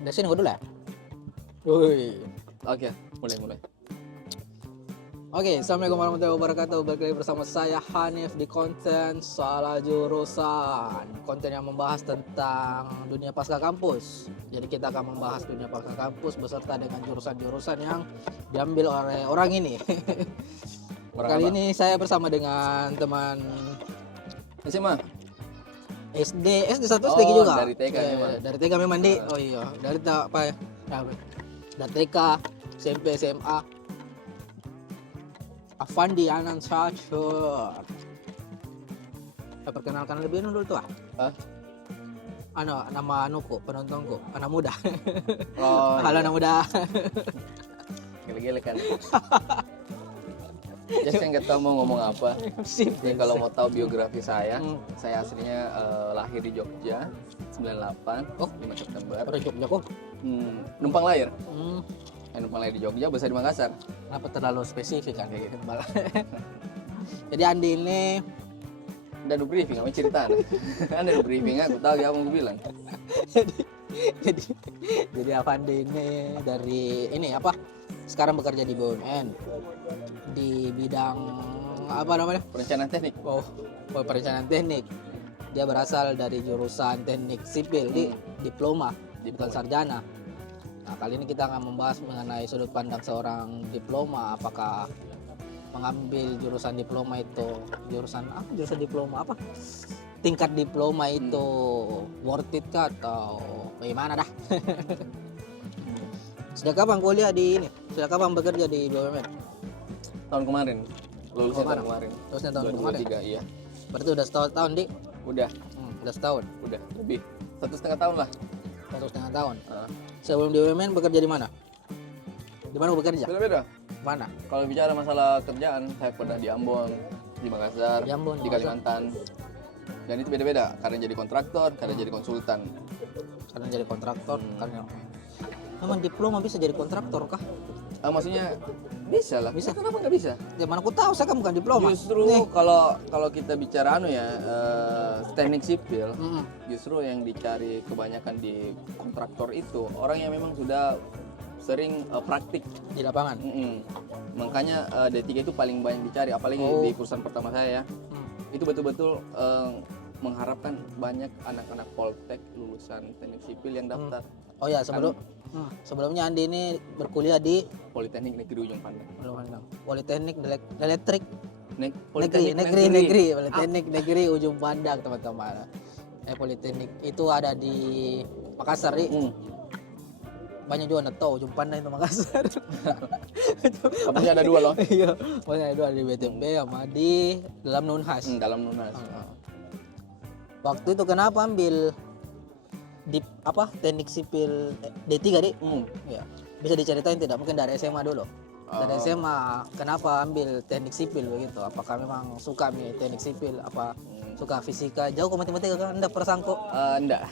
Dari sini gue dulu ya. Woi. Oke, mulai. Oke, assalamualaikum warahmatullahi wabarakatuh. Balik lagi bersama saya Hanif di konten Salah Jurusan. Konten yang membahas tentang dunia pasca kampus. Jadi kita akan membahas dunia pasca kampus beserta dengan jurusan-jurusan yang diambil oleh orang ini. Kali ini saya bersama dengan teman SMA. SD 1 SD juga. Dari TK memang. Dari TK memang di. Oh iya, dari apa ya? Dari TK, SMP, SMA. Afandi Anan Syachur. Perkenalkan lebih dulu tuh. Nama anuku, penontonku, anak muda. Oh, Halo anak muda. Gile-gile kan. Jadi saya nggak tahu mau ngomong apa. Sip. Jadi kalau mau tahu biografi saya aslinya lahir di Jogja 98, 5 September. Orang Jogja kok. Numpang lahir. Numpang lahir di Jogja, besar di Makassar. Kenapa terlalu spesifik kan kayak gitu malah. Jadi Andi ini Udah ada briefing, kamu cerita. Anda ada briefing, aku tahu ya apa mau bilang. jadi Afandi ini dari ini apa? Sekarang bekerja di BUMN di bidang apa namanya? Perencanaan teknik. Perencanaan teknik. Dia berasal dari jurusan teknik sipil di diploma, bukan sarjana. Nah, kali ini kita akan membahas mengenai sudut pandang seorang diploma, apakah mengambil jurusan diploma itu jurusan diploma apa? Tingkat diploma itu worth it kah atau bagaimana dah? Sejak kapan kuliah di ini? Sejak kapan bekerja di BUMN? Tahun kemarin. Lulusnya tahun kemarin. Lulusnya tahun kemarin. 2023, iya. Berarti udah setahun di? Udah Setahun. Udah lebih 1,5 tahun lah. 1,5 tahun. Sebelum di BUMN bekerja di mana? Di mana bekerja? Beda-beda. Mana? Kalau bicara masalah kerjaan, saya pernah di Ambon, di Makassar, Di Ambon, di Kalimantan. Dan itu beda-beda. Kadang jadi kontraktor, kadang jadi konsultan. Karena jadi kontraktor, karena memang diploma bisa jadi kontraktor kah? Maksudnya bisa lah. Bisa. Kenapa nggak bisa? Ya mana aku tahu, saya kan bukan diploma. Justru kalau kita bicara teknik sipil, justru yang dicari kebanyakan di kontraktor itu orang yang memang sudah sering praktik Di lapangan. Makanya D3 itu paling banyak dicari, apalagi di kursusan pertama saya ya. Itu betul-betul mengharapkan banyak anak-anak Poltek lulusan teknik sipil yang daftar. Oh ya, sebelumnya Andi ini berkuliah di Politeknik Negeri Ujung Pandang. Politeknik Elektrik Politeknik Politeknik Negeri Ujung Pandang, teman-teman. Politeknik itu ada di Makassar nih. Banyak juga nggak tahu Ujung Pandang itu Makassar. Kampusnya ada 2 loh. Iya, banyak ada di BTP sama di dalam Nunhas. Dalam Nunas. Waktu itu kenapa ambil di teknik sipil D3 deh? Ya. Bisa diceritain tidak? Mungkin dari SMA dulu. Dari SMA kenapa ambil teknik sipil begitu? Apakah memang suka teknik sipil? Apa suka fisika? Jauh ke matematika kan? Anda persangko? Enggak.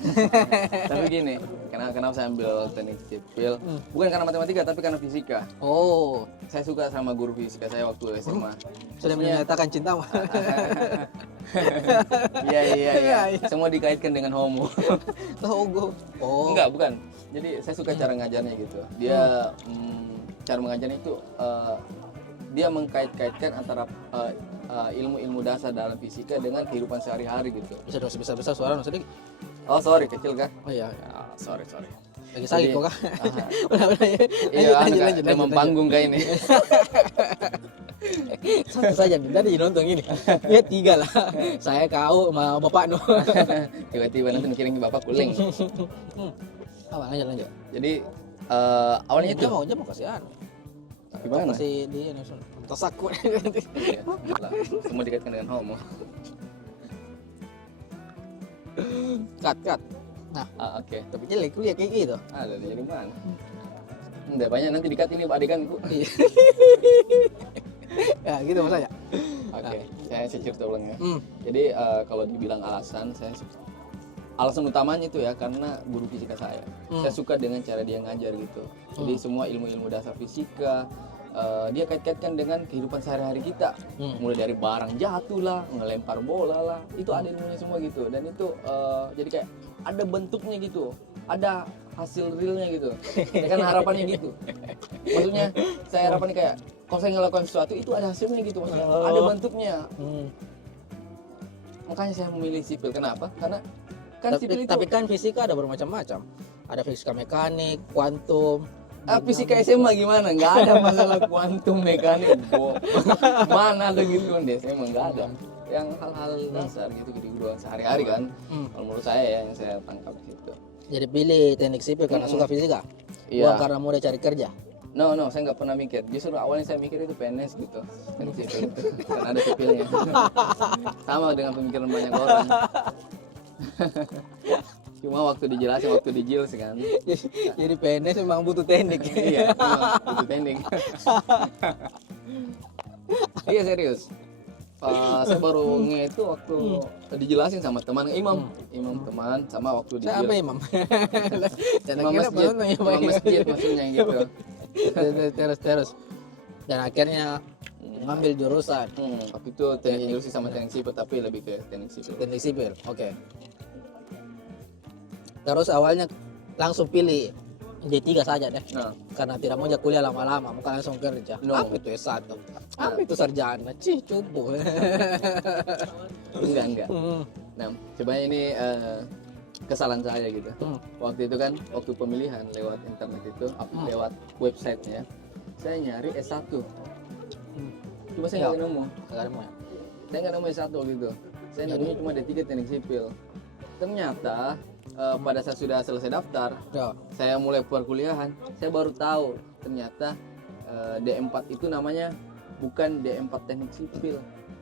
Tapi gini, kenapa saya ambil teknik sipil? Bukan karena matematika, tapi karena fisika. Oh, Saya suka sama guru fisika saya waktu SMA. sudah menyatakan cinta. Iya. Semua dikaitkan dengan homo. Enggak, bukan. Jadi saya suka cara ngajarnya gitu. Dia cara mengajarnya itu dia mengkait-kaitkan antara ilmu-ilmu dasar dalam fisika dengan kehidupan sehari-hari gitu. Bisa besar suara sedikit. Oh sorry, kecil kan? Oh iya. Sorry. Lagi sakit kok kah? Iya, lanjut. Panggung kayak ini. Satu saja, tadi nonton gini. Ya 3 lah. Saya kau sama bapak no. Tiba-tiba nanti mikirin bapak kuling. Lanjut. Jadi awalnya itu Dia mau kasihan. gimana? Masih dia tersakut. Semua dikaitkan dengan homo. Cut. Nah, Oke. tapi jelek kuliah kayak gitu. Ada dari mana? Enggak banyak nanti dikat ini adeganku. Ya gitu maksudnya. Oke, saya cerita ulang ya. Jadi kalau dibilang alasan utamanya itu ya karena guru fisika saya. Saya suka dengan cara dia ngajar gitu. Jadi semua ilmu-ilmu dasar fisika dia kait-kaitkan dengan kehidupan sehari-hari kita. Mulai dari barang jatuh lah, ngelempar bola lah, itu ada ilmunya semua gitu. Dan itu jadi kayak ada bentuknya gitu, ada hasil realnya gitu. Ya kan harapannya gitu. Maksudnya saya harapannya kayak kalau saya ngelakukan sesuatu itu ada hasilnya gitu, maksudnya ada bentuknya. Makanya saya memilih sipil. Kenapa? Karena kan sipil itu Tapi kan fisika ada bermacam-macam. Ada fisika mekanik, kuantum. fisika SMA gimana? Nggak ada masalah kuantum mekanik. Mana ada gitu kan di SMA nggak ada. Yang hal-hal dasar gitu kehidupan sehari-hari kan. Kalau menurut saya ya yang saya tangkap gitu. Jadi pilih teknik sipil karena suka fisika. Iya. Bukan karena mudah cari kerja. No, saya nggak pernah mikir. Justru awalnya saya mikir itu PNS gitu. Teknik sipil itu. Kan ada sipilnya. Sama dengan pemikiran banyak orang. Cuma waktu dijelasin, waktu dijils kan. Jadi PNS memang butuh teknik. Iya, memang butuh teknik. Iya serius. Saya baru itu waktu dijelasin sama teman imam teman sama waktu Saya apa dijelasin imam? imam masjid maksudnya gitu. Terus. Dan akhirnya ngambil jurusan Waktu itu teknik industri sama teknik sipil tapi lebih ke teknik sipil. teknik sipil. Oke. Terus awalnya langsung pilih D3 saja deh. Nah, Karena tidak mau aja kuliah lama-lama, bukan langsung kerja. No. Apa itu S1? Apa itu sarjana? Cupu. enggak. Nah, sebenarnya ini kesalahan saya gitu. Waktu itu kan, waktu pemilihan lewat internet itu, lewat websitenya, saya nyari S1. Cuma saya nggak nemu. Enggak ada mau ya? Saya nggak nemu S1 gitu. Saya nemunya cuma D3 teknik sipil. Ternyata pada saat sudah selesai daftar, Ya. saya mulai perkuliahan, saya baru tahu ternyata D4 itu namanya bukan D4 teknik sipil,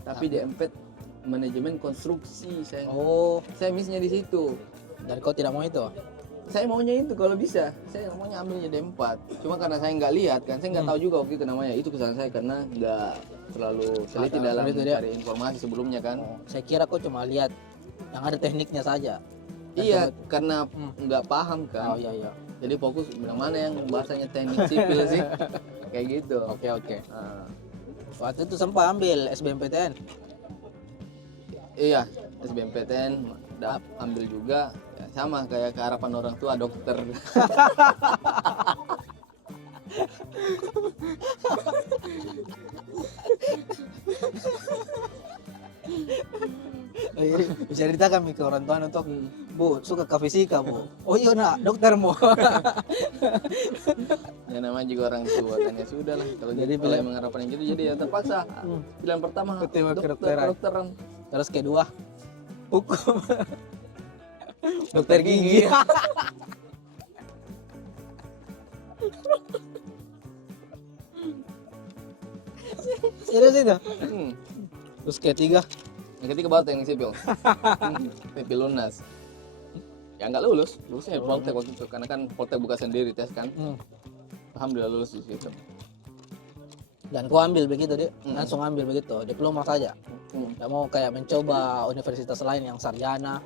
tapi D4 manajemen konstruksi. Saya missnya di situ. Dan kau tidak mau itu? Saya maunya itu kalau bisa. Saya maunya ambilnya D4. Cuma karena saya nggak lihat kan, saya nggak tahu juga waktu itu namanya. Itu kesalahan saya karena nggak terlalu teliti dalam mencari informasi sebelumnya kan. Saya kira kau cuma lihat yang ada tekniknya saja. Iya, karena nggak paham kan. Oh iya. Jadi fokus bilang mana yang bahasanya teknik sipil sih. Kayak gitu. Oke. Nah, Waktu itu sempat ambil SBMPTN. iya, SBMPTN ambil juga. Ya, sama kayak keharapan orang tua dokter. Jadi bisa ceritakan ke orang tua untuk Bu, suka ke fisika Bu. Oh iya nak, dokter mau. Ya namanya juga orang tua kan ya sudah lah. Kalau Jadi jadi pilihan- mengharapkan yang gitu jadi ya terpaksa. Pilihan pertama Ketimbang dokter, kedokteran. Terus kedua, hukum. Dokter gigi. Serius itu? Hmm. Terus ketiga, Yang ketiga baru teknik sipil. TP lunas. Ya nggak lulusnya Poltek waktu itu karena kan Poltek buka sendiri tes kan. Alhamdulillah lulus di situ. dan kau ambil begitu deh, langsung ambil begitu, diploma saja. Tidak mau kayak mencoba universitas lain yang sarjana.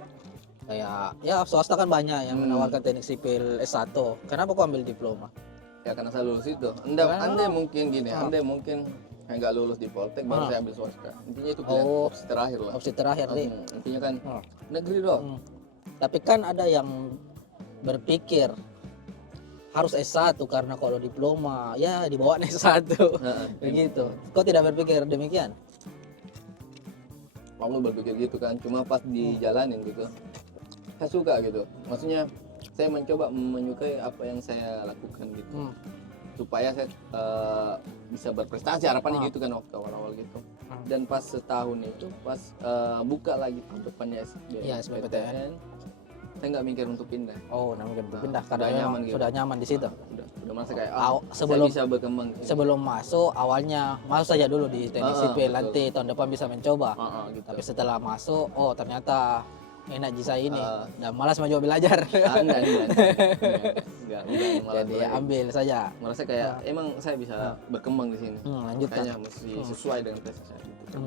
Kayak ya swasta kan banyak yang menawarkan teknik sipil S1. Kenapa kau ambil diploma? Ya karena saya lulus itu. Andai mungkin gini, andai mungkin saya nggak lulus di Poltek baru saya ambil swasta. Intinya itu pilihan opsi terakhir lah. Opsi terakhir deh. Intinya kan negeri dong. Tapi kan ada yang berpikir harus S1 karena kalau diploma ya dibawa S1 begitu. Kau tidak berpikir demikian? Kamu berpikir gitu kan, cuma pas dijalanin gitu. Saya suka gitu. Maksudnya saya mencoba menyukai apa yang saya lakukan gitu. Supaya saya bisa berprestasi, harapannya gitu kan waktu awal-awal gitu. Dan pas setahun itu pas buka lagi tahun depannya SBMPTN, saya nggak mikir untuk pindah. Oh, mungkin pindah karena udah memang nyaman gitu. sudah nyaman di situ. Udah merasa kayak sebelum- saya bisa berkembang. Sebelum masuk awalnya masuk saja dulu di teknik sipil, betul. nanti tahun depan bisa mencoba. Gitu. Tapi setelah masuk, oh ternyata enak jisa ini dan malas mau belajar. Enggak, malah Jadi ambil saja. merasa kayak emang saya bisa berkembang di sini. Lanjutkan. Makanya mesti sesuai dengan prestasi saya gitu.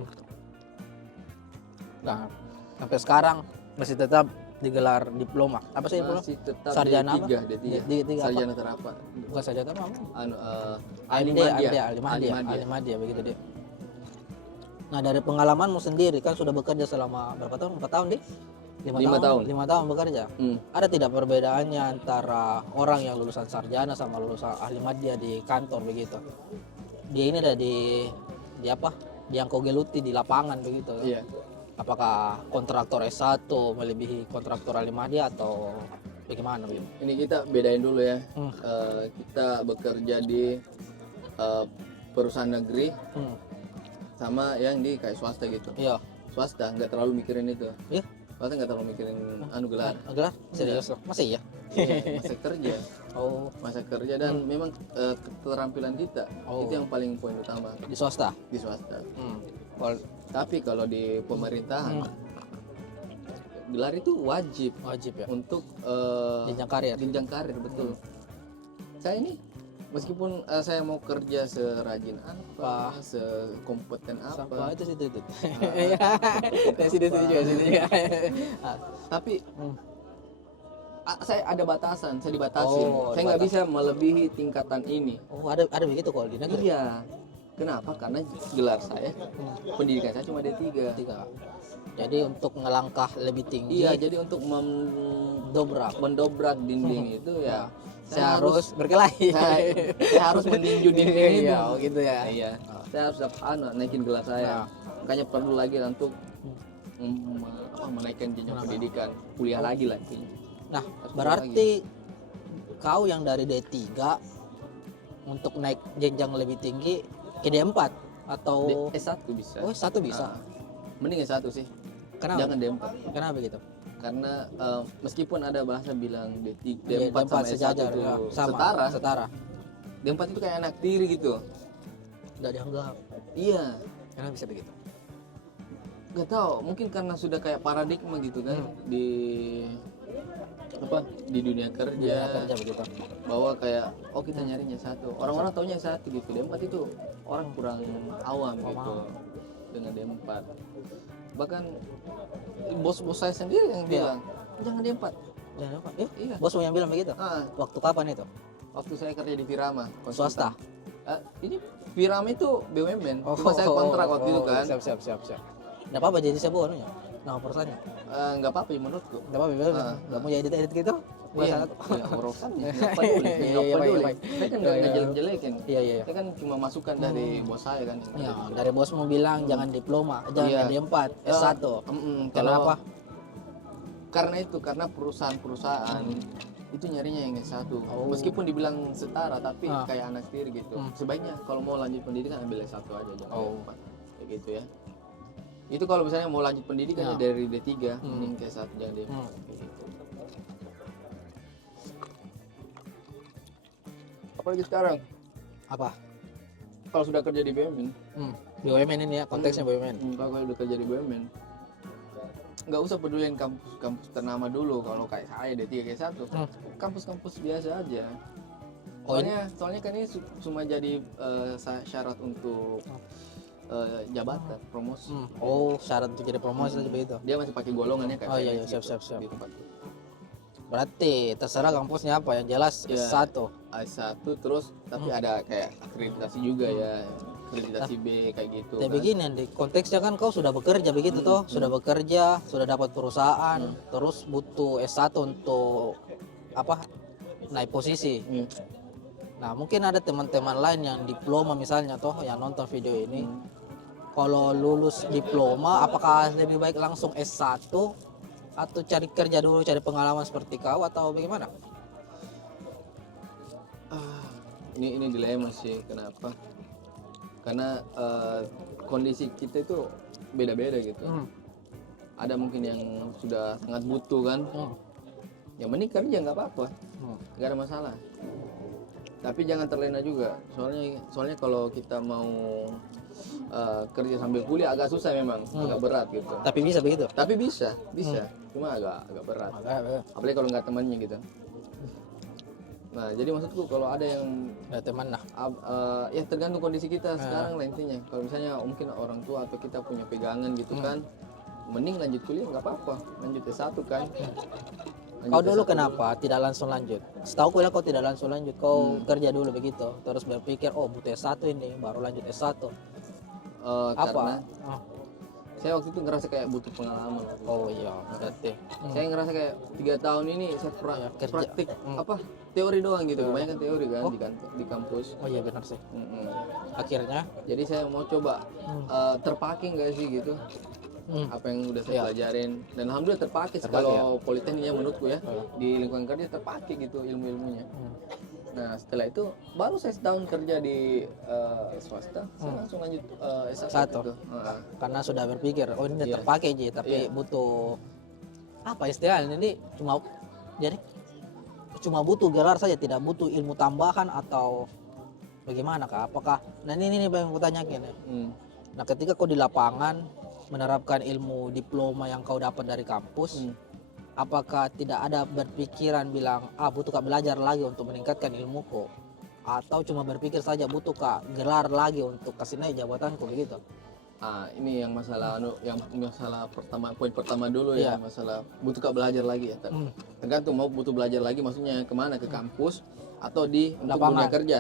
Nah, sampai sekarang masih tetap digelar diploma. Apa sih diploma? Masih tetap Sarjana apa? D3. D3 apa? Sarjana terapa. Bukan sarjana apa? Anu Alimadia begitu dia. Nah, dari pengalamanmu sendiri kan sudah bekerja selama berapa tahun? 4 tahun deh? 5 tahun. 5 tahun bekerja. Ada tidak perbedaannya antara orang yang lulusan sarjana sama lulusan ahli madya di kantor begitu? Dia ini ada di apa? Di yang kau geluti di lapangan begitu. Iya. Apakah kontraktor S1 melebihi kontraktor ahli madya atau bagaimana begitu? Ini kita bedain dulu ya. Kita bekerja di perusahaan negeri sama yang di kayak swasta gitu. Iya. Swasta nggak terlalu mikirin itu. Iya. Swasta nggak terlalu mikirin gelar. Gelar? Serius loh? Masih iya? Iya, masa kerja. Oh, Masa kerja dan memang keterampilan kita itu yang paling poin utama di swasta? di swasta. Kalau Tapi kalau di pemerintahan gelar itu wajib wajib ya? untuk Jenjang karir? jenjang karir, betul. Saya ini meskipun saya mau kerja serajin apa, sekompeten Sampah apa, itu situ. Iya. Situ juga. tapi saya ada batasan, saya dibatasin. Oh, Saya nggak bisa melebihi tingkatan ini. Oh, ada begitu kalau di negeri. Iya. Kenapa? Karena gelar saya, pendidikan saya cuma D3. Tiga. Jadi untuk ngelangkah lebih tinggi, Iya, jadi untuk mendobrak dinding itu ya saya harus berkelahi. saya harus meninju dinding itu. Iya, oh gitu ya. Iya. Saya harus naikin gelar saya. Makanya perlu lagi untuk menaikkan jenjang pendidikan, kuliah lagi lah intinya. Nah, berarti kau yang dari D3 untuk naik jenjang lebih tinggi ke D4 atau S1 bisa. oh S1 bisa. Mending S1 sih. Kenapa? Jangan D4. Kenapa gitu? Karena meskipun ada bahasa bilang D4 D4 sama S1 sejajar itu ya, sama, setara. setara. D4 itu kayak anak tiri gitu. Enggak dianggap. Iya. Kenapa bisa begitu? Gak tau, mungkin karena sudah kayak paradigma gitu kan di dunia kerja, begitu. bahwa kayak kita nyarinya satu, orang-orang taunya satu gitu. D4 itu orang kurang awam gitu dengan D4. Bahkan bos-bos saya sendiri yang bilang jangan D4. Jangan apa? Iya. Bosmu yang bilang begitu? Waktu kapan itu? Waktu saya kerja di Firama Swasta? ini Firama itu BUMN, cuma saya kontrak waktu itu kan. Siap. Nggak apa-apa jadi sebut anunya, nama perusahaannya. Nggak apa-apa ya menurutku. Nggak apa-apa, nggak mau jadi edit gitu. Iya, urusan nggak peduli. Saya kan nggak jelek-jelekin. Iya. Saya kan cuma masukan dari bos saya kan. Ya, dari bosmu bilang jangan diploma, jangan D4, S1. Kenapa? Karena perusahaan itu nyarinya yang S1. Meskipun dibilang setara tapi kayak anak tiri gitu. Sebaiknya kalau mau lanjut pendidikan ambil S1 aja, jangan D4. Kayak gitu ya. Itu kalau misalnya mau lanjut pendidikan dari D3 mending ke S1 jangan D4. Kayak gitu. Apalagi sekarang Apa? kalau sudah kerja di BUMN. BUMN ini ya, konteksnya BUMN. Kalau udah kerja di BUMN nggak usah peduliin kampus ternama dulu. Kalau kayak saya D3 K1 kampus-kampus biasa aja. Soalnya kan ini cuma jadi syarat untuk jabatan promosi. Syarat untuk jadi promosi begitu. Dia masih pakai golongannya kayak iya, gitu, siap. di tempatku. Berarti terserah kampusnya apa yang jelas S1. S1 terus tapi ada kayak akreditasi juga ya, akreditasi B kayak gitu. Ya begini di konteksnya kan kau sudah bekerja begitu toh, sudah bekerja, sudah dapat perusahaan, terus butuh S1 untuk apa? Naik posisi. Nah, mungkin ada teman-teman lain yang diploma misalnya toh yang nonton video ini. Kalau lulus diploma apakah lebih baik langsung S1 atau cari kerja dulu, cari pengalaman seperti kau atau bagaimana? Ini dilema sih. Kenapa? Karena kondisi kita itu beda-beda gitu. Ada mungkin yang sudah sangat butuh kan, yang mending kerja nggak apa-apa, nggak ada masalah. Tapi jangan terlena juga. Soalnya kalau kita mau kerja sambil kuliah agak susah memang, agak berat gitu. Tapi bisa begitu? Tapi bisa. Cuma agak berat. Apalagi kalau nggak temannya gitu. Nah, jadi maksudku kalau ada yang nggak teman lah. Ya tergantung kondisi kita sekarang lah intinya. Kalau misalnya mungkin orang tua atau kita punya pegangan gitu kan, mending lanjut kuliah nggak apa-apa, lanjut S1 kan. Kau dulu kenapa tidak langsung lanjut? Setahu kau tidak langsung lanjut, kau kerja dulu begitu, terus berpikir butuh S1 ini, baru lanjut S1. Apa? saya waktu itu ngerasa kayak butuh pengalaman. Oh iya, berarti. Saya ngerasa kayak 3 tahun ini saya Kerja. praktik apa teori doang gitu, kebanyakan teori kan di kampus. Oh iya benar sih. Mm-mm. Akhirnya Jadi saya mau coba terpakai nggak sih gitu apa yang udah saya pelajarin, dan alhamdulillah terpakai sih. Kalau politekniknya menurutku ya di lingkungan kerja terpakai gitu ilmu-ilmunya. Nah setelah itu baru saya setahun kerja di swasta, saya langsung lanjut S1 Satu. itu. karena sudah berpikir oh ini udah terpakai Ji, tapi butuh apa istilahnya ini jadi cuma butuh gelar saja, tidak butuh ilmu tambahan atau bagaimana kah? Apakah nah ini yang aku tanyakan ya. Nah ketika kau di lapangan menerapkan ilmu diploma yang kau dapat dari kampus, apakah tidak ada berpikiran bilang butuh kak belajar lagi untuk meningkatkan ilmuku, atau cuma berpikir saja butuh kak gelar lagi untuk kasih naik jabatanku begitu? Ini yang masalah yang masalah pertama, poin pertama dulu ya, masalah butuh kak belajar lagi ya. Tergantung mau butuh belajar lagi maksudnya kemana, ke kampus atau di untuk dunia kerja.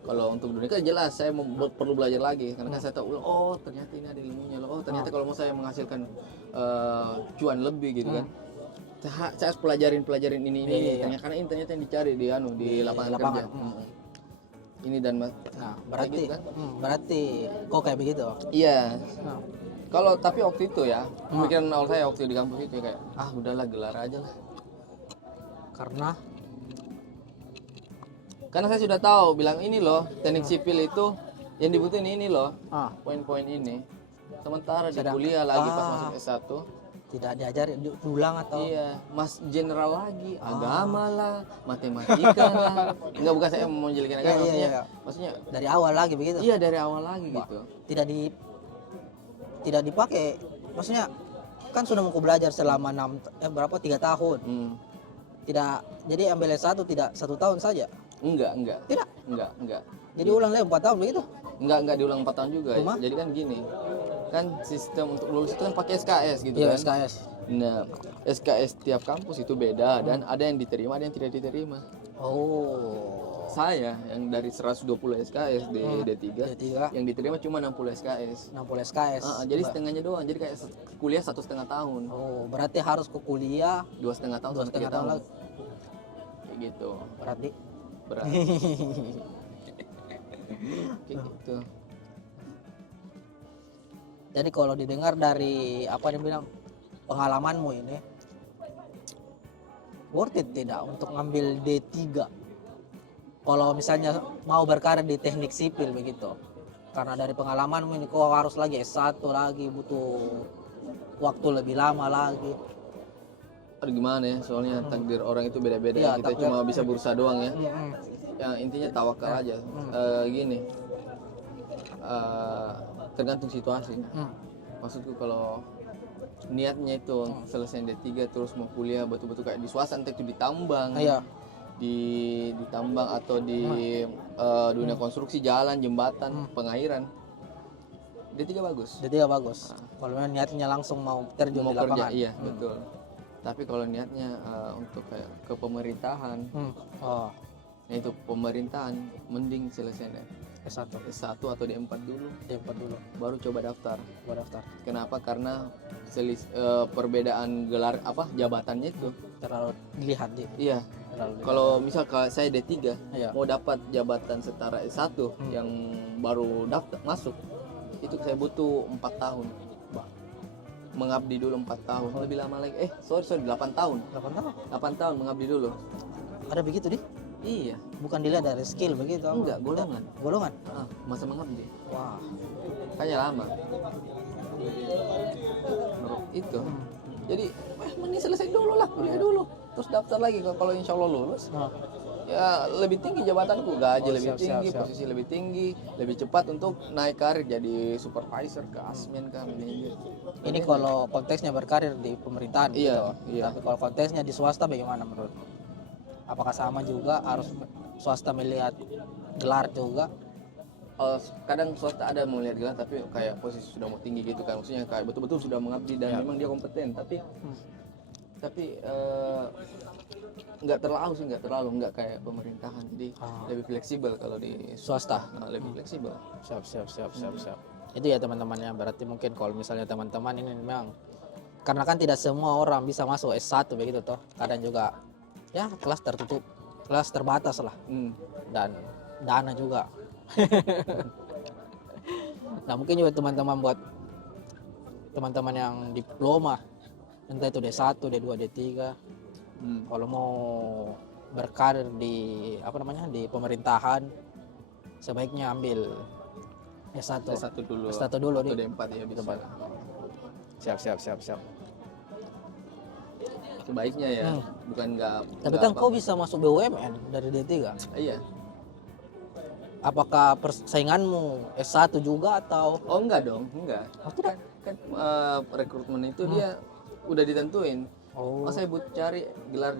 Kalau untuk dunia kerja jelas saya perlu belajar lagi karena kan saya tahu oh ternyata ini ada ilmunya loh, oh ternyata kalau mau saya menghasilkan cuan lebih gitu kan. Saya harus pelajarin ini ternyata karena ini ternyata yang dicari di lapangan kerja. Ini dan Nah berarti gitu kan? Berarti kok kayak begitu? Iya. Kalau tapi waktu itu ya pemikiran awal saya waktu di kampus itu ya kayak udahlah gelar aja lah. Karena saya sudah tahu bilang ini loh teknik sipil itu yang dibutuhin ini loh poin-poin ini. Sementara di kuliah lagi pas masuk S1 tidak diajari ulang atau mas general lagi, agama lah, matematika lah. Enggak, bukan saya mau menjelekan agama, maksudnya dari awal lagi begitu? Iya dari awal lagi gitu. Tidak dipakai, maksudnya kan sudah mau belajar selama 3 tahun. Tidak, jadi ambil S1 tidak 1 tahun saja? Enggak. Tidak? Enggak. Jadi ulang lagi 4 tahun begitu? Enggak diulang 4 tahun juga. Jadi kan gini, kan sistem untuk lulus itu kan pakai SKS gitu kan. SKS. Nah, SKS tiap kampus itu beda dan ada yang diterima, ada yang tidak diterima. Oh. Saya yang dari 120 SKS di D3, yang diterima cuma 60 SKS. 60 SKS. Jadi setengahnya doang. Jadi kayak kuliah 1,5 tahun. Oh, berarti harus ke kuliah 2,5 tahun, 2,5 tahun lagi. Kayak gitu. Berarti Berat. Kayak gitu. Jadi kalau didengar dari apa dia bilang pengalamanmu ini, worth it tidak untuk ngambil D3 kalau misalnya mau berkarir di teknik sipil begitu? Karena dari pengalamanmu ini kau harus lagi S1 lagi, butuh waktu lebih lama lagi. Aduh gimana ya, soalnya takdir orang itu beda-beda. Kita cuma bisa berusaha doang ya. Yang intinya tawakal aja. Gini, tergantung situasi. Maksudku kalau niatnya itu selesai D3 terus mau kuliah betul-betul kayak di swasta, entah itu di tambang, di tambang atau di dunia konstruksi jalan, jembatan, pengairan, D3 bagus. D3 bagus. Kalau niatnya langsung mau terjun di lapangan. Kerja, iya betul. Tapi kalau niatnya untuk kayak ke pemerintahan, itu pemerintahan mending selesai S1 atau D4 dulu. Baru coba daftar. Kenapa? Karena perbedaan gelar jabatannya itu terlalu dilihat Iya. Kalau misal saya D3 mau dapat jabatan setara S1 yang baru daftar masuk, itu saya butuh 4 tahun. Mengabdi dulu 4 tahun, lebih lama lagi. 8 tahun. 8 tahun mengabdi dulu. Ada begitu deh? Iya. Bukan dilihat dari skill begitu? Enggak, golongan. Masa mengabdi. Wah. Kayaknya lama. Itu. Jadi, mending selesai dulu lah, kuliah dulu. Terus daftar lagi kalau insya Allah lulus. Ya lebih tinggi jabatanku, gaji lebih tinggi, posisi lebih tinggi, lebih cepat untuk naik karir jadi supervisor ke admin ke manajer. Ini kalau konteksnya berkarir di pemerintahan gitu. Iya. Tapi kalau konteksnya di swasta bagaimana menurut? Apakah sama juga harus swasta melihat gelar juga? Kadang swasta ada melihat gelar tapi kayak posisi sudah mau tinggi gitu kan, maksudnya kayak betul-betul sudah mengabdi dan memang dia kompeten, tapi nggak terlalu kayak pemerintahan, jadi lebih fleksibel kalau di Swasta. lebih fleksibel. Siap. Itu ya teman-temannya, berarti mungkin kalau misalnya teman-teman ini memang karena kan tidak semua orang bisa masuk S1 begitu toh, kadang juga ya kelas tertutup, kelas terbatas lah, dan dana juga. Nah mungkin juga teman-teman buat teman-teman yang diploma, entah itu D1, D2, D3, kalau mau berkarir di di pemerintahan, sebaiknya ambil S1. S1 dulu. S1 dulu atau nih. D4 ya bisa. Siap. Sebaiknya ya, bukan nggak. Tapi kan kau bisa masuk BUMN dari D3. Iya. Apakah persainganmu S1 juga atau? Oh enggak dong, enggak. Oh, tidak. Kan rekrutmen itu dia udah ditentuin. Oh. Saya cari gelar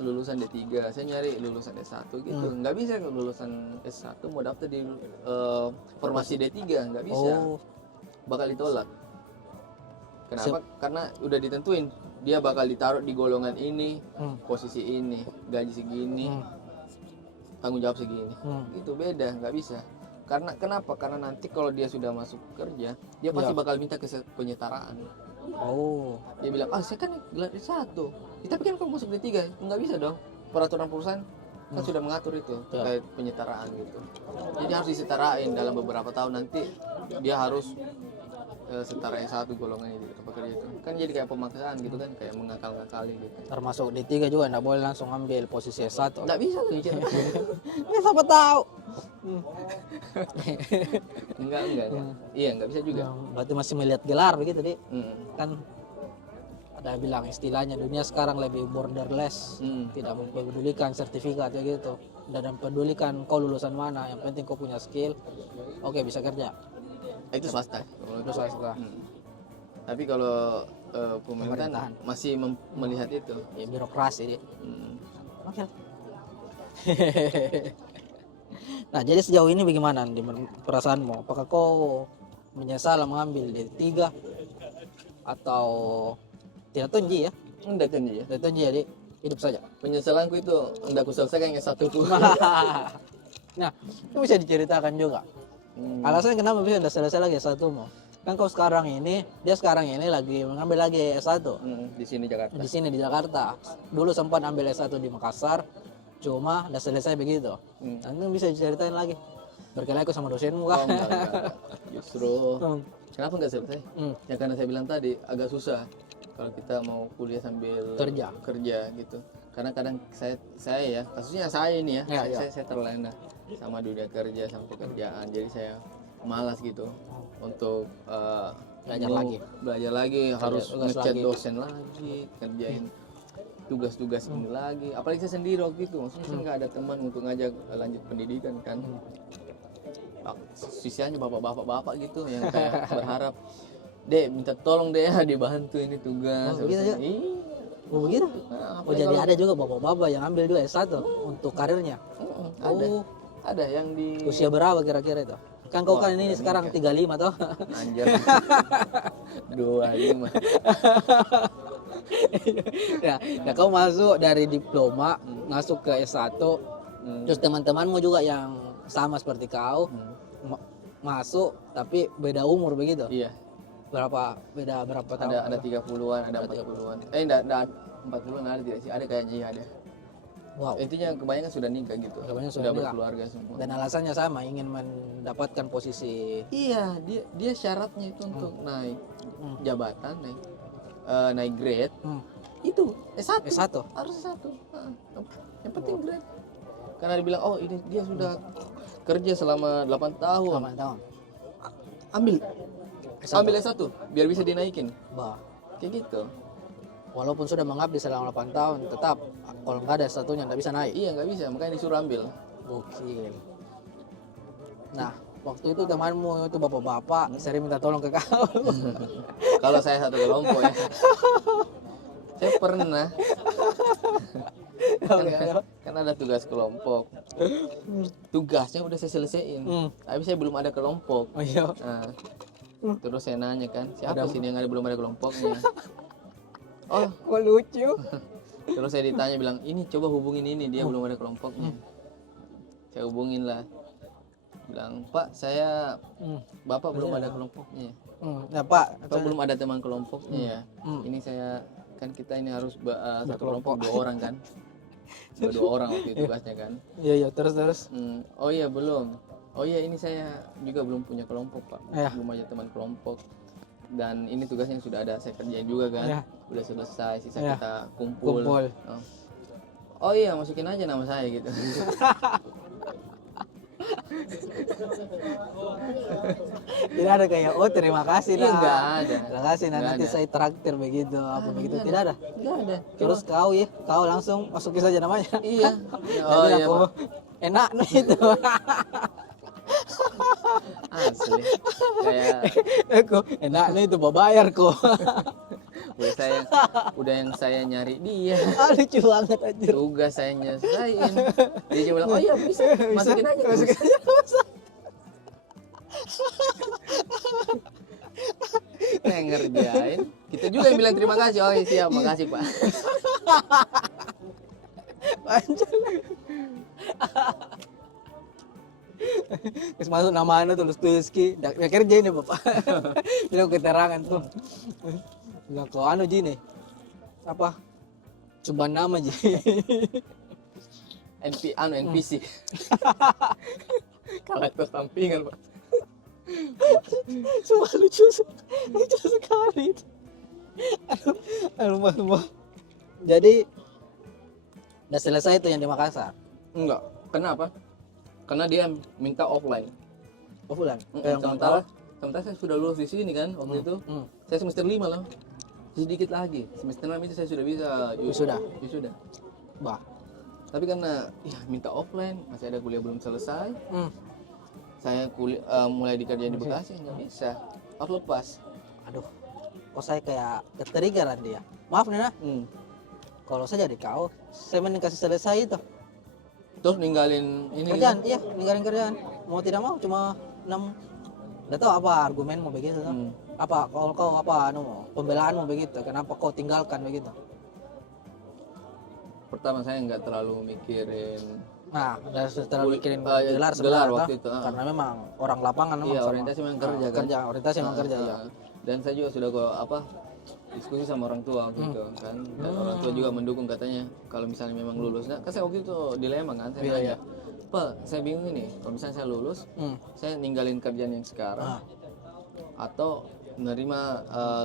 lulusan D3, saya nyari lulusan S1 gitu. Nggak bisa lulusan S1 mau daftar di formasi D3, nggak bisa. Oh. Bakal ditolak. Kenapa? Karena udah ditentuin. Dia bakal ditaruh di golongan ini, posisi ini, gaji segini, tanggung jawab segini. Itu beda, nggak bisa. Karena kenapa? Karena nanti kalau dia sudah masuk kerja, dia pasti bakal minta penyetaraan. Oh. Dia bilang, saya kan gelar D1. Tapi kan kamu masuk D3, nggak bisa dong. Peraturan perusahaan kan sudah mengatur itu terkait penyetaraan gitu. Jadi harus disetarain dalam beberapa tahun nanti dia harus setara S1 golongan itu pekerja itu. Kan jadi kayak pemaksaan gitu kan, kayak mengakal-ngakali gitu. Termasuk D3 juga nggak boleh langsung ambil posisi S1. Nggak bisa tuh. Ya siapa tahu. Enggak. Iya, nggak bisa juga. Berarti masih melihat gelar begitu, Dik. Kan ada bilang istilahnya dunia sekarang lebih borderless, tidak mempedulikan sertifikat ya gitu, dan mempedulikan kau lulusan mana, yang penting kau punya skill, oke bisa kerja. Itu swasta. Itu swasta. Tapi kalau pemerintahan masih melihat itu. Ya birokrasi, Dik. Oke. Nah jadi sejauh ini bagaimana di perasaanmu? Apakah kau menyesal mengambil D3 atau tidak tunji ya? Enggak tunji ya. Tidak tunji jadi hidup saja. Penyesalanku itu enggak aku selesaikan yang satu tuh. Nah itu bisa diceritakan juga. Alasannya kenapa bisa tidak selesai lagi S1 mu? Kan kau sekarang ini, dia sekarang ini lagi mengambil lagi S1 di sini Jakarta. Di sini di Jakarta. Dulu sempat ambil S1 di Makassar, cuma udah selesai begitu. Nanti bisa diceritain lagi. Berkelahi sama dosenmu kan? Enggak. Justru kenapa nggak selesai? Ya karena saya bilang tadi agak susah kalau kita mau kuliah sambil kerja gitu. Karena kadang saya ya, kasusnya saya ini ya, saya terlena sama dunia kerja sama pekerjaan. Jadi saya malas gitu untuk belajar lagi, harus ngechat dosen lagi, kerjain tugas-tugas ini lagi. Apalagi saya sendiri waktu itu, maksudnya saya nggak ada teman untuk ngajak lanjut pendidikan kan. Sisanya bapak-bapak gitu yang kayak berharap, Dek minta tolong deh ya dibantu ini tugas. Begitu ya? Oh begitu? Jadi ada juga bapak-bapak yang ambil juga S1 untuk karirnya? Ada yang di... Usia berapa kira-kira itu? Kan kau kan ini sekarang 35 toh? Anjir. 25. Ya kau masuk dari diploma, masuk ke S1, terus teman-temanmu juga yang sama seperti kau, masuk tapi beda umur begitu? Iya. Beda berapa tahun? Ada 30-an, ada 40-an. Enggak 40-an ada tidak sih? Ada kayaknya ya ada. Wow. Intinya kebanyakan sudah nikah gitu. Kebanyakan sudah berkeluarga semua. Dan alasannya sama, ingin mendapatkan posisi. Iya, dia syaratnya itu untuk naik jabatan, naik grade. Itu S1. Harus S1. Yang penting grade. Karena dibilang, oh ini dia sudah kerja selama 8 tahun. 8 tahun. Ambil S1 biar bisa dinaikin. Kayak gitu. Walaupun sudah mengabdi selama 8 tahun, tetap kalau nggak ada S1-nya nggak bisa naik. Iya nggak bisa, makanya disuruh ambil. Gokil. Nah, waktu itu temanmu itu bapak-bapak sering minta tolong ke kau. Kalau saya satu kelompok ya. Saya pernah. Kan ada tugas kelompok. Tugasnya udah saya selesaiin. Tapi saya belum ada kelompok. Oh iya. Nah, terus saya nanya kan, siapa sih yang belum ada kelompoknya? Oh, kok lucu. Terus saya ditanya bilang, ini coba hubungin ini, dia belum ada kelompoknya. Saya hubungin lah. bilang, Pak saya Hmm. Bapak belum ada kelompoknya. Ya Pak, Bapak belum ada teman kelompoknya ya. Hmm. Ini saya kan kita ini harus satu kelompok 2 orang kan. Dua orang waktu itu tugasnya kan. iya terus. Oh iya belum. Oh iya ini saya juga belum punya kelompok Pak. Iya. Belum ada teman kelompok. Dan ini tugasnya sudah ada saya kerjain juga kan. Iya. Udah selesai sisa Iya. kita kumpul. Oh iya masukin aja nama saya gitu. Tidak ada kayak terima kasih Iya, nah. nggak ada. Terima kasih nah, Nggak nanti ada. saya traktir begitu apa begitu tidak ada. Enggak ada. Terus kau langsung masukin saja namanya. Iya. Oh Jadi iya aku Pak. enak nih itu. Asli. Kayak Aku enak nih itu bayar kok. udah yang saya nyari dia. Lucu banget anjir. Tugas saya nyelesain. Dia cuma bilang, oh iya bisa, masukin aja. Masukin aja. Yang ngerjain. Kita juga yang bilang terima kasih. Oh iya siap, makasih Pak. Anjir. Terus masuk nama anda tulis ki, dak kerja ini bapak. Bilang keterangan tuh. Bilang kau ji nih, apa? Coba nama ji. NPC. Karakter sampingan Pak. Cuma lucu sekali itu. Aduh. Jadi udah selesai itu yang di Makassar. Enggak. Kenapa? Karena dia minta offline. Bulan. Sementara saya sudah lulus di sini kan waktu itu. Saya semester 5 lah. Sedikit lagi. Semester 6 itu saya sudah bisa wisuda. Bah. Tapi karena ya minta offline, masih ada kuliah belum selesai. Saya mulai dikerjain di Bekasi nggak bisa. Harus lepas. Aduh. Kok saya kayak ketriggeran dia. Maaf Nena. Kalau saya jadi kau, saya mending kasih selesai itu. Terus ninggalin ini Kerjaan, iya, ninggalin kerjaan. Mau tidak mau cuma 6. Udah tahu apa argumenmu begitu tuh? Apa kalau kau apa pembelaanmu begitu? Kenapa kau tinggalkan begitu? Pertama saya nggak terlalu mikirin. Nah, udah terlalu mikirin gelar gelar sebenarnya waktu toh. itu. Karena memang orang lapangan memang Iya, sama. orientasi memang kerja kan. Orientasi memang kerja ya. Dan saya juga sudah diskusi sama orang tua gitu kan. Dan orang tua juga mendukung katanya kalau misalnya memang lulus. Nah, kan saya waktu itu dilema kan, saya nanya. Pak, saya bingung ini. Kalau misalnya saya lulus, saya ninggalin kerjaan yang sekarang atau menerima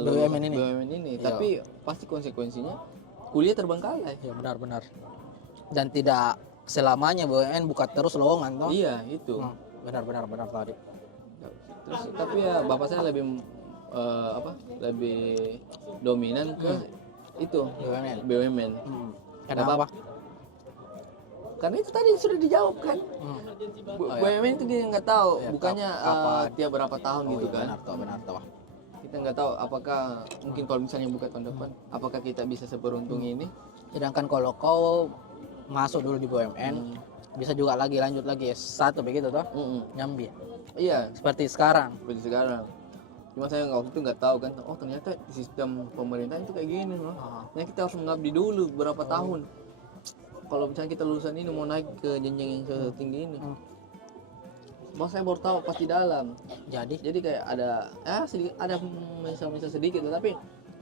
BUMN ini. Tapi pasti konsekuensinya kuliah terbengkalai. Ya benar. Dan tidak selamanya BUMN buka terus lowongan toh. Iya, itu. Benar tadi. Terus tapi ya bapak saya lebih lebih dominan ke itu BUMN. Kenapa? Karena itu tadi sudah dijawab kan. BUMN itu dia nggak tahu, bukannya tiap berapa tahun gitu kan. Benar toh. Kita nggak tahu apakah mungkin kalau misalnya buka tahun depan, apakah kita bisa seberuntung ini. Sedangkan kalau kau masuk dulu di BUMN, bisa juga lanjut lagi S1 begitu toh? Nyambi. Iya, Seperti sekarang. seperti sekarang. Cuma saya waktu itu nggak tahu kan, oh ternyata sistem pemerintahan itu kayak gini loh. Nah kita harus mengabdi dulu berapa tahun. Kalau misalnya kita lulusan ini mau naik ke jenjang yang setinggi ini, saya baru tahu pas di dalam. Jadi kayak ada sedikit ada misal sedikit, tapi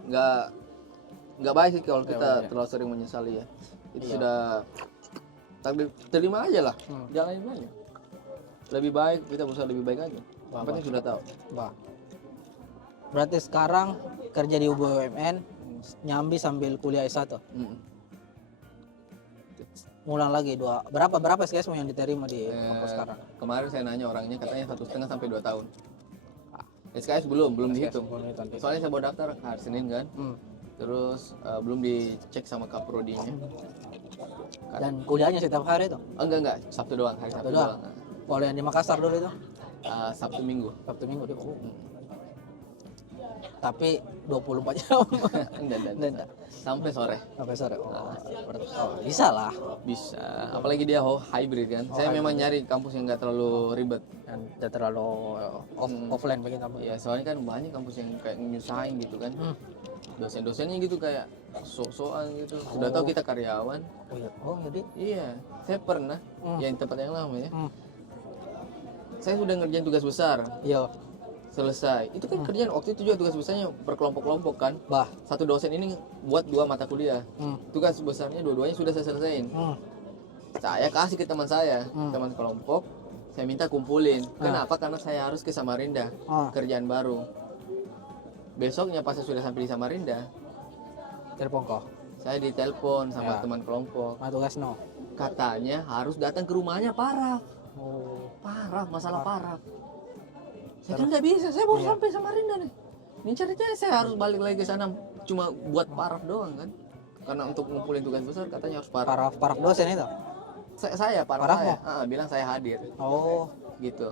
nggak baik sih kalau kita terlalu sering menyesali ya. Itu sudah takdir, terima aja lah, jalanin aja. Lebih baik kita berusaha lebih baik aja. Yang penting sudah tahu. Berarti sekarang kerja di BUMN nyambi sambil kuliah S1. Ngulang lagi berapa SKS yang diterima di kampus sekarang? Kemarin saya nanya orangnya katanya 1,5 sampai 2 tahun. SKS belum dihitung. Soalnya saya bawa daftar hari Senin kan. Terus belum dicek sama kaprodinya. Dan kuliahnya setiap hari itu? Enggak, Sabtu doang, hari Sabtu doang. Kalau yang di Makassar dulu itu? Sabtu Minggu dia. Tapi 24 jam. Enggak. Sampai sore. Bisa lah. Bisa. Apalagi dia hybrid kan. Saya memang nyari kampus yang nggak terlalu ribet dan tidak terlalu offline begitu. Iya, soalnya kan banyak kampus yang kayak nyusahin gitu kan. Dosen-dosennya gitu kayak sok-sokan gitu. Sudah tahu kita karyawan. Jadi? Iya, saya pernah yang tempat yang lama ya. saya sudah ngerjain tugas besar, Yo, selesai. Itu kan kerjaan waktu itu juga tugas besarnya berkelompok-kelompok kan. bah. Satu dosen ini buat 2 mata kuliah. Tugas besarnya dua-duanya sudah saya selesaiin. Saya kasih ke teman saya, teman kelompok. Saya minta kumpulin. Kenapa? Karena saya harus ke Samarinda, kerjaan baru. Besoknya pas saya sudah sampai di Samarinda, Telepon kok. saya ditelepon sama Ya. teman kelompok. Tugas no. Katanya harus datang ke rumahnya Paraf. Oh. Paraf, masalah Paraf. Saya kan nggak bisa, saya baru sampai Samarinda nih. Ini ceritanya saya harus balik lagi ke sana cuma buat Paraf doang kan. Karena untuk ngumpulin tugas besar katanya harus Paraf. Paraf dosen itu. Saya Paraf Paraf saya. Bilang saya hadir Oh. gitu.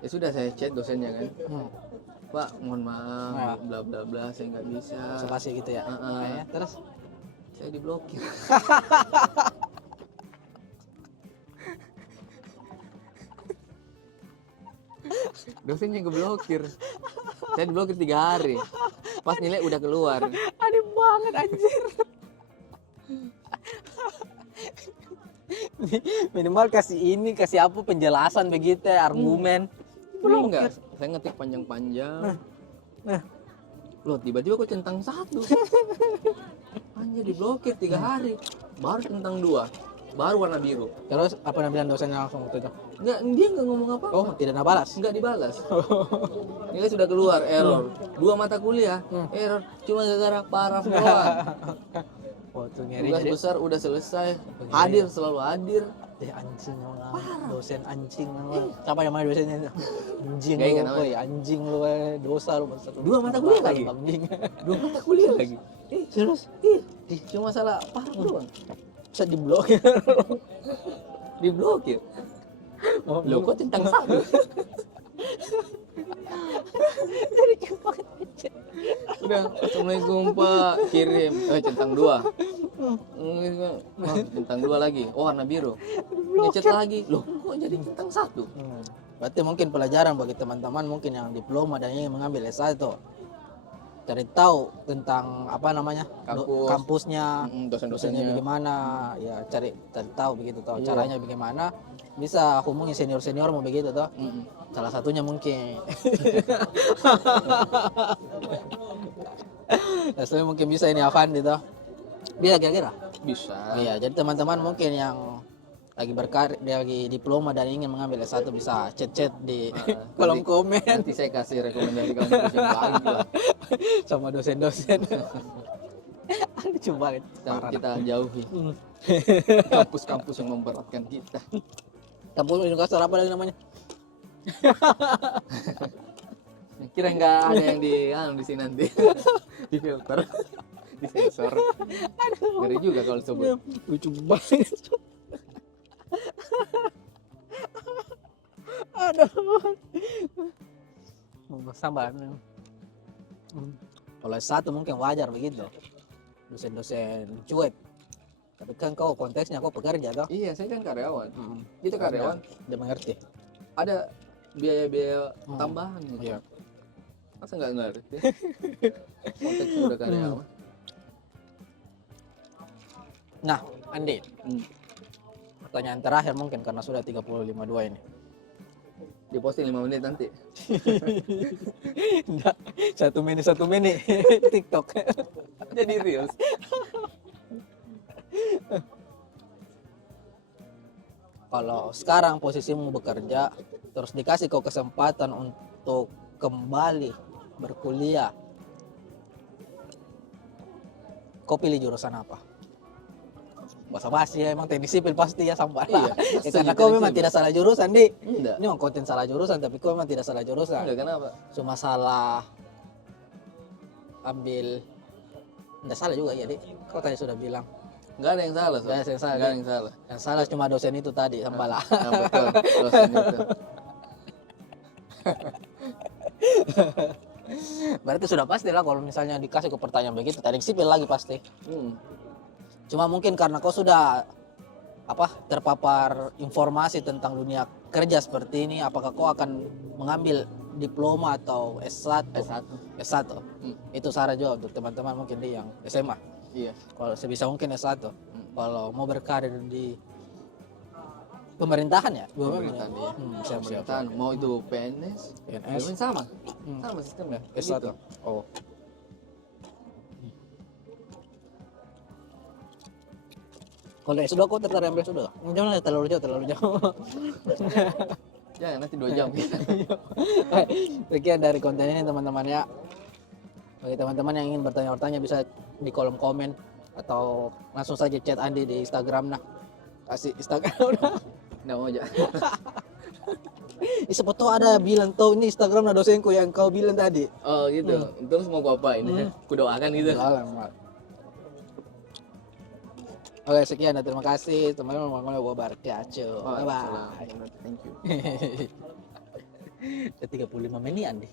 Ya sudah saya chat dosennya kan. Pak, mohon maaf, bla bla bla, saya nggak bisa. Basa-basi gitu ya. Kayaknya, terus Saya diblokir. Dosennya ngeblokir. Saya diblokir 3 hari. Pas nilai udah keluar. aneh banget anjir. Minimal kasih apa penjelasan begitu ya, argumen. Belum enggak? Saya ngetik panjang-panjang. Loh, tiba-tiba kok centang 1. Anjir, diblokir 3 hari. Baru centang 2. Baru warna biru. Terus apa yang bilang dosennya langsung waktu itu? Enggak, dia enggak ngomong apa-apa. Oh, tidak nabalas. Enggak dibalas. Nilai sudah keluar, error. 2 mata kuliah, error. Cuma gara-gara Paraf doang. Oh, tuh ngeri. Tugas besar udah selesai. Hadir, selalu hadir. Anjing emang. Dosen anjing emang. Siapa yang namanya dosennya? Anjing Gak ingat lu, namanya. woy. Anjing lu, woy. Dosa lu. 2 mata kuliah lagi. Anjing. 2 mata kuliah lagi. Serius? Cuma salah Paraf doang. Bisa diblokir. Diblokir. Loh, kok centang 1? Jadi cuma Udah, assalamualaikum Pak, kirim. Centang 2. Centang 2 lagi. Oh, warna biru. Ngechat lagi. Loh, kok jadi centang 1? Berarti mungkin pelajaran bagi teman-teman mungkin yang diploma dan ingin mengambil S1. Cari tahu tentang apa namanya Kampus. kampusnya, Dosen-dosennya. bagaimana, ya cari tahu begitu tahu caranya bagaimana. Bisa hubungi senior mau begitu toh. Salah satunya mungkin. Asli mungkin bisa ini Avandi toh. Bisa kira-kira. Bisa. Iya, jadi teman-teman mungkin yang lagi berkarir, lagi diploma dan ingin mengambil S1 bisa chat di kolom nanti- komen Nanti saya kasih rekomendasi kampus yang baik lah. sama dosen-dosen. Lucu banget. Kita jauhi kampus-kampus yang memberatkan kita. Kampus Universitas apa lagi namanya? Kira nggak ada yang di sini nanti di filter, di sensor. Ngeri juga kalau sebut. Lucu banget. Aduh. Sabar. Kalau S1 mungkin wajar begitu. Dosen-dosen cuek. Tapi kan kau konteksnya kau pekerja toh. Iya, saya kan karyawan. Itu karyawan. Dia mengerti. Ada biaya-biaya tambahan gitu. Iya. Masa nggak ngerti? Konteksnya udah karyawan. Nah, Andi, Hmm. pertanyaan terakhir mungkin karena sudah 35.2 ini. Di posting 5 menit nanti. Enggak, 1 menit TikTok. Jadi reels. Kalau sekarang posisimu bekerja, terus dikasih kau kesempatan untuk kembali berkuliah, kau pilih jurusan apa? Basa-basi ya, emang teknik sipil pasti ya sampai Iya, ya, karena kau memang tidak salah jurusan di. Enggak. Ini memang konten salah jurusan, tapi kau memang tidak salah jurusan. Enggak, kenapa? Cuma salah ambil, tidak salah juga ya, Dik. Kau tadi sudah bilang. Enggak ada yang salah. Nggak ada yang salah, Nggak ada Dik. yang salah. Yang salah cuma dosen itu tadi, Sambala. Nah, betul. Dosen itu. Berarti sudah pasti lah kalau misalnya dikasih ke pertanyaan begitu, teknik sipil lagi pasti. Cuma mungkin karena kau sudah terpapar informasi tentang dunia kerja seperti ini, apakah kau akan mengambil diploma atau S1? S1. Itu saran juga untuk teman-teman mungkin di yang SMA. Iya. Kalau sebisa mungkin S1. Kalau mau berkarir di Pemerintahan ya? Pemerintahan ya. Siap. Pemerintahan mau itu PNS, PNS. sama. Hmm. Sama sistemnya. S1. Gitu. Oh. Kalau S2 aku tertarik ambil S2. Jangan terlalu jauh. Ya, nanti 2 jam. Sekian dari konten ini teman-teman ya. Bagi teman-teman yang ingin bertanya-tanya bisa di kolom komen atau langsung saja chat Andi di Instagram nah. Kasih Instagram nah. Nggak mau aja. Siapa tahu ada bilang tuh ini Instagram nah dosenku yang kau bilang tadi. Oh gitu. Terus mau gua apa ini? Ku doakan gitu. Oke, sekian dan terima kasih teman-teman. Warahmatullahi wabarakatuh. Bye bye. Thank you. 35 menitan deh.